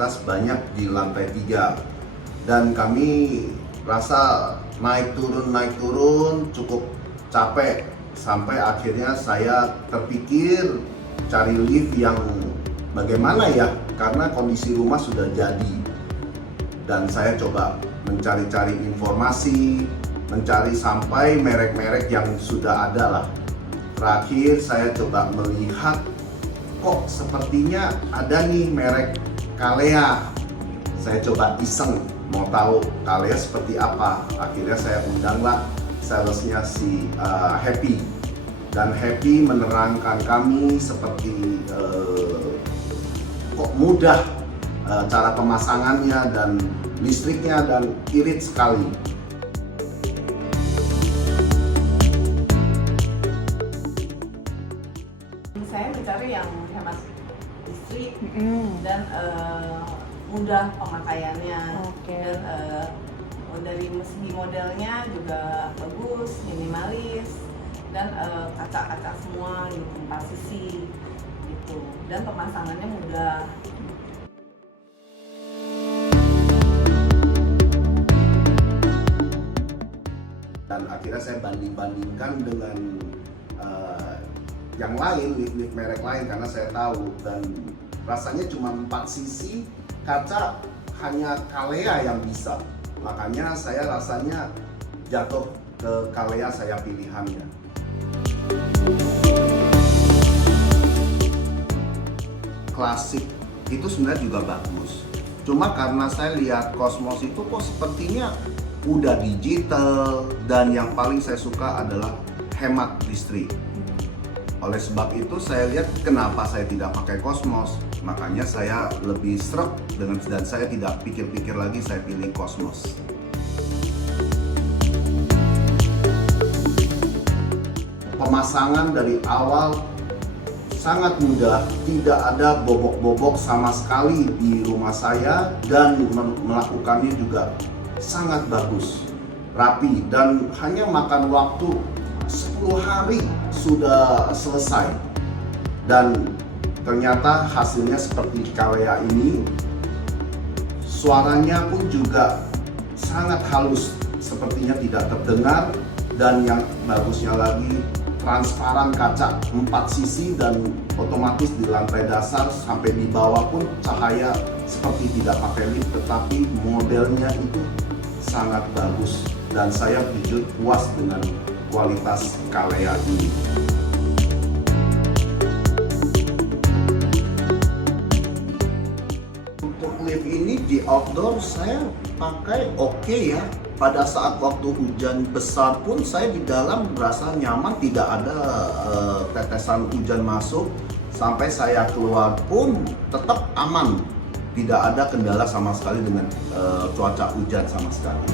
fasilitas banyak di lantai 3 dan kami rasa naik turun cukup capek sampai akhirnya saya terpikir cari lift yang bagaimana ya, karena kondisi rumah sudah jadi. Dan saya coba mencari-cari informasi, mencari sampai merek-merek yang sudah ada lah. Terakhir saya coba melihat, kok sepertinya ada nih merek Kalea. Saya coba iseng mau tahu Kalea seperti apa. Akhirnya saya undanglah salesnya si Happy, dan Happy menerangkan kami seperti kok mudah cara pemasangannya dan listriknya, dan irit sekali. Saya mencari yang hemat listrik dan mudah pemakaiannya. Dan dari segi modelnya juga bagus, minimalis, dan kaca-kaca semua gitu, 4 sisi gitu, dan pemasangannya mudah. Dan akhirnya saya banding-bandingkan dengan yang lain, lift merek lain, karena saya tahu, dan rasanya cuma 4 sisi kaca hanya Kalea yang bisa. Makanya saya rasanya jatuh ke Kalea, saya pilihannya. Klasik itu sebenarnya juga bagus. Cuma karena saya lihat Cosmos itu kok sepertinya udah digital, dan yang paling saya suka adalah hemat listrik. Oleh sebab itu saya lihat kenapa saya tidak pakai Cosmos. Makanya saya lebih sreg dengan, dan saya tidak pikir-pikir lagi, saya pilih Cosmos. Pemasangan dari awal sangat mudah, tidak ada bobok-bobok sama sekali di rumah saya, dan melakukannya juga sangat bagus, rapi, dan hanya makan waktu 10 hari sudah selesai. Dan ternyata hasilnya seperti Kalea ini, suaranya pun juga sangat halus, sepertinya tidak terdengar. Dan yang bagusnya lagi, transparan kaca 4 sisi, dan otomatis di lantai dasar sampai di bawah pun cahaya seperti tidak pakai lift, tetapi modelnya itu sangat bagus, dan saya jujur puas dengan kualitas Kalea ini. Untuk lift ini di outdoor saya pakai oke ya. Pada saat waktu hujan besar pun saya di dalam merasa nyaman, tidak ada tetesan hujan masuk. Sampai saya keluar pun tetap aman, tidak ada kendala sama sekali dengan cuaca hujan sama sekali.